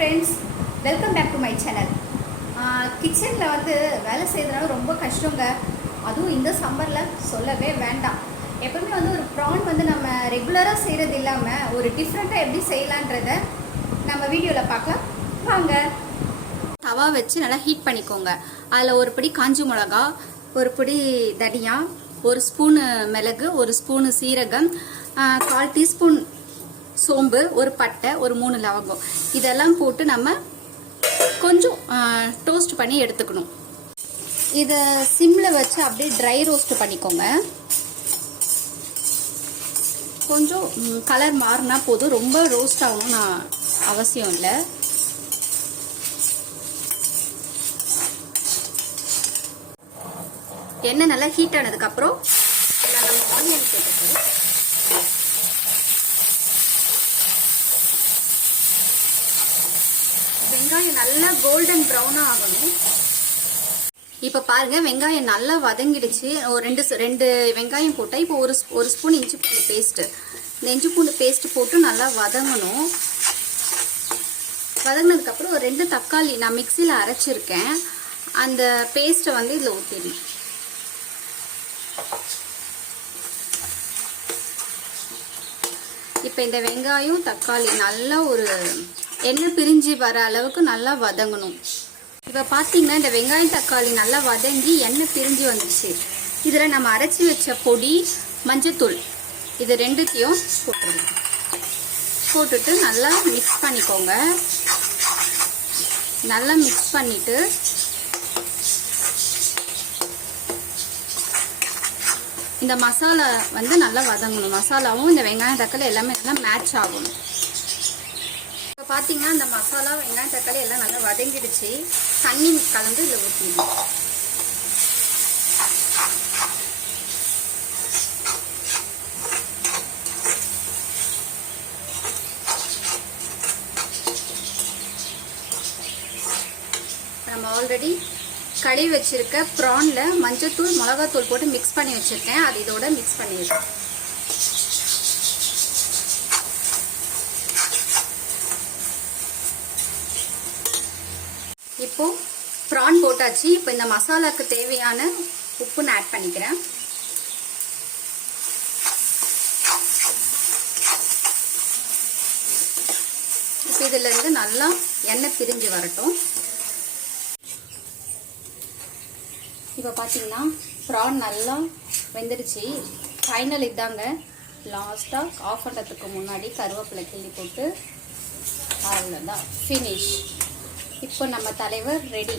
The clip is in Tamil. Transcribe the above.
Friends, welcome back to my channel. கிச்சனில் வேலை செய்யறதுனால ரொம்ப கஷ்டங்க. அதுவும் இந்த சம்மரில் சொல்லவே வேண்டாம். எப்பவுமே ஒரு ப்ரான் நம்ம ரெகுலராக செய்கிறது இல்லாமல் ஒரு டிஃப்ரெண்ட்டாக எப்படி செய்யலான்றத நம்ம வீடியோவில் பார்க்கலாம் வாங்க. தவா வச்சு நல்லா ஹீட் பண்ணிக்கோங்க. அதில் ஒரு படி காஞ்சி மிளகா, ஒரு படி தனியா, ஒரு ஸ்பூனு மிளகு, ஒரு ஸ்பூனு சீரகம், 1/4 டீஸ்பூன் சோம்பு, ஒரு பட்டை, ஒரு 3 லவங்கம், இதெல்லாம் போட்டு நம்ம கொஞ்சம் டோஸ்ட் பண்ணி எடுத்துக்கணும். இதை சிம்மில் வச்சு அப்படியே ட்ரை ரோஸ்ட் பண்ணிக்கோங்க. கொஞ்சம் கலர் மாறினா போதும், ரொம்ப ரோஸ்ட் ஆகணும்னு அவசியம் இல்லை. எண்ணெய் நல்லா ஹீட் ஆனதுக்கப்புறம் நம்ம ஆனியன் சேர்த்துக்கணும். வெங்காயம் நல்லா கோல்டன் ப்ரௌனா ஆகணும். இப்போ பாருங்க, வெங்காயம் நல்லா வதங்கிடுச்சு. ஒரு ரெண்டு வெங்காயம் போட்டால் இப்போ ஒரு ஸ்பூன் இஞ்சி பூண்டு பேஸ்ட்டு, இந்த இஞ்சி பூண்டு பேஸ்ட் போட்டு நல்லா வதங்கணும். வதங்கினதுக்கப்புறம் ஒரு 2 தக்காளி நான் மிக்சியில் அரைச்சிருக்கேன், அந்த பேஸ்ட்டை இதில் ஊற்றிடணும். இப்போ இந்த வெங்காயம் தக்காளி நல்லா ஒரு எண்ணெய் பிரிஞ்சு வர அளவுக்கு நல்லா வதங்கணும். இப்போ பார்த்தீங்கன்னா இந்த வெங்காயம் தக்காளி நல்லா வதங்கி எண்ணெய் பிரிஞ்சு வந்துடுச்சு. இதில் நம்ம அரைச்சி வச்ச பொடி, மஞ்சத்தூள், இது ரெண்டுத்தையும் போட்டுருங்க. போட்டுட்டு நல்லா மிக்ஸ் பண்ணிக்கோங்க. நல்லா மிக்ஸ் பண்ணிட்டு இந்த மசாலா நல்லா வதங்கணும். மசாலாவும் இந்த வெங்காயம் தக்காளி எல்லாமே நல்லா மேட்ச் ஆகணும். இப்போ பார்த்தீங்கன்னா இந்த மசாலா வெங்காயம் தக்காளி எல்லாம் நல்லா வதங்கிடுச்சு. தண்ணி கலந்து இதில் ஊற்றிடணும். நம்ம ஆல்ரெடி கழுவி வச்சிருக்க ப்ரான்ல மஞ்சத்தூள், மிளகாத்தூள் போட்டு மிக்ஸ் பண்ணி வச்சிருக்கேன். அது இதோட மிக்ஸ் பண்ணிடுறேன். இப்போ ப்ரான் போட்டாச்சு. இப்போ இந்த மசாலாக்கு தேவையான உப்பு நான் ஆட் பண்ணிக்கிறேன். இப்போ இதுல இருந்து நல்லா எண்ணெய் பிரிஞ்சு வரட்டும். இப்போ பார்த்தீங்கன்னா ப்ரான் நல்லா வெந்துடுச்சு. ஃபைனல் இதாங்க. லாஸ்ட்டாக ஆஃப் பண்ணுறதுக்கு முன்னாடி கருவேப்பிலை கிள்ளி போட்டு அவ்வளோதான், ஃபினிஷ். இப்போ நம்ம தலைவர் ரெடி.